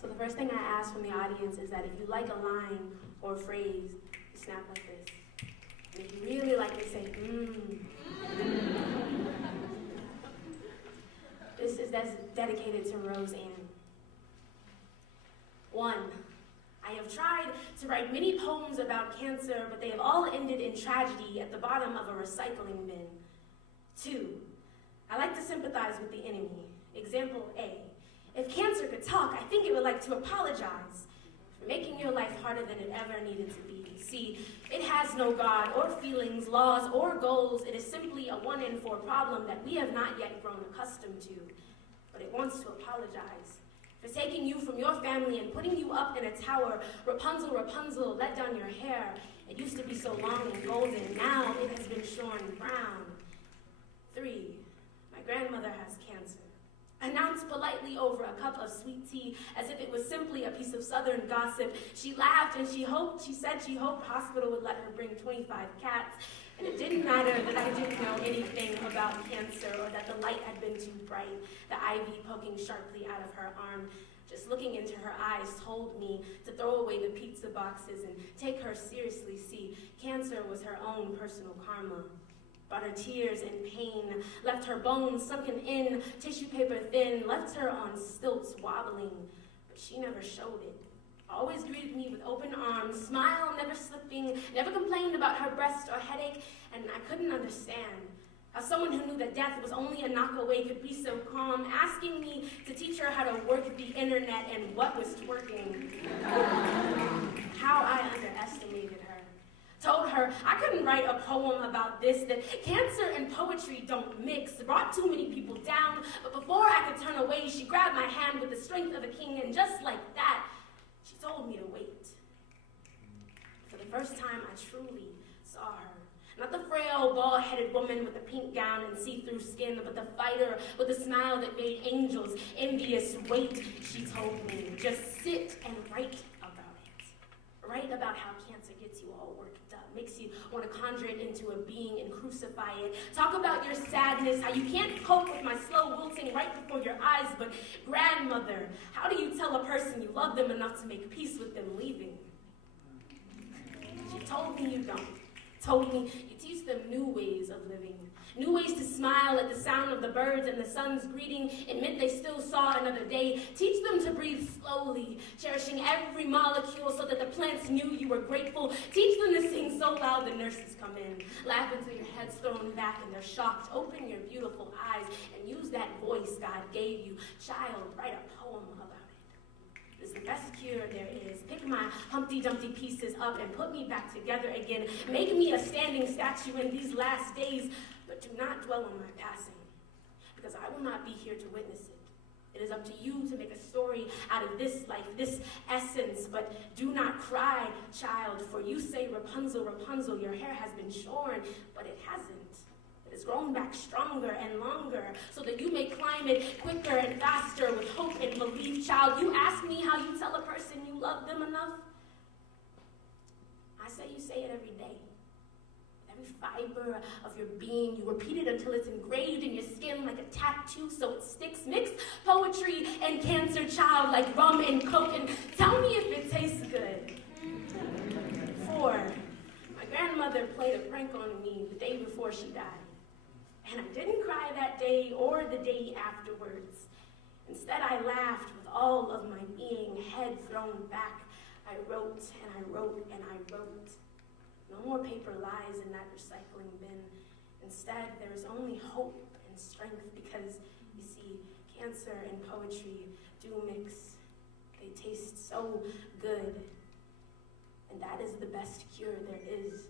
So the first thing I ask from the audience is that if you like a line or a phrase, you snap like this. And if you really like it, say, This is dedicated to Roseanne. 1. I have tried to write many poems about cancer, but they have all ended in tragedy at the bottom of a recycling bin. 2. I like to sympathize with the enemy. Example A. If cancer could talk, I think it would like to apologize for making your life harder than it ever needed to be. See, it has no God or feelings, laws, or goals. It is simply a 1 in 4 problem that we have not yet grown accustomed to. But it wants to apologize for taking you from your family and putting you up in a tower. Rapunzel, Rapunzel, let down your hair. It used to be so long and golden. Now it has been shorn brown. 3. My grandmother has cancer. Announced politely over a cup of sweet tea as if it was simply a piece of southern gossip. She laughed and she said she hoped hospital would let her bring 25 cats. And it didn't matter that I didn't know anything about cancer or that the light had been too bright, the ivy poking sharply out of her arm. Just looking into her eyes told me to throw away the pizza boxes and take her seriously. See, cancer was her own personal karma. Brought her tears and pain, left her bones sunken in, tissue paper thin, left her on stilts wobbling, but she never showed it. Always greeted me with open arms, smile never slipping, never complained about her breast or headache, and I couldn't understand how someone who knew that death was only a knock away could be so calm, asking me to teach her how to work the internet and what was twerking. How I underestimated her. Told her I couldn't write a poem about this, that cancer and poetry don't mix, brought too many people down, but before I could turn away, she grabbed my hand with the strength of a king, and just like that, she told me to wait. For the first time, I truly saw her. Not the frail, bald-headed woman with the pink gown and see-through skin, but the fighter with a smile that made angels envious. Wait, she told me, just sit and write about it. Write about how cancer gets you all worked up, makes you want to conjure it into a being and crucify it. Talk about your sadness, how you can't cope with my slow wilting right before your eyes, but grandmother, how do you tell a person you love them enough to make peace with them leaving? She told me you don't. Told me you teach them new ways of living, new ways to smile at the sound of the birds and the sun's greeting. It meant they still saw another day. Teach them to breathe slowly, cherishing every molecule so that the plants knew you were grateful. Teach them to sing so loud the nurses come in, laugh until your head's thrown back and they're shocked. Open your beautiful eyes and use that voice God gave you. Child, write a poem about it. It's the best cure there is. Pick my Humpty Dumpty pieces up and put me back together again. Make me a standing statue in these last days, but do not dwell on my passing, because I will not be here to witness it. It is up to you to make a story out of this life, this essence, but do not cry, child, for you say, Rapunzel, Rapunzel, your hair has been shorn, but it hasn't. It has grown back stronger and longer, so that you may climb it quicker and faster with hope and belief. Child, you ask me how you tell a person you love them enough? I say you say it every day. Every fiber of your being, you repeat it until it's engraved in your skin like a tattoo so it sticks. Mix poetry and cancer, child, like rum and coke, and tell me if it tastes good. 4. My grandmother played a prank on me the day before she died. And I didn't cry that day or the day afterwards. Instead, I laughed with all of my being, head thrown back. I wrote and I wrote and I wrote. No more paper lies in that recycling bin. Instead, there is only hope and strength because, you see, cancer and poetry do mix. They taste so good. And that is the best cure there is.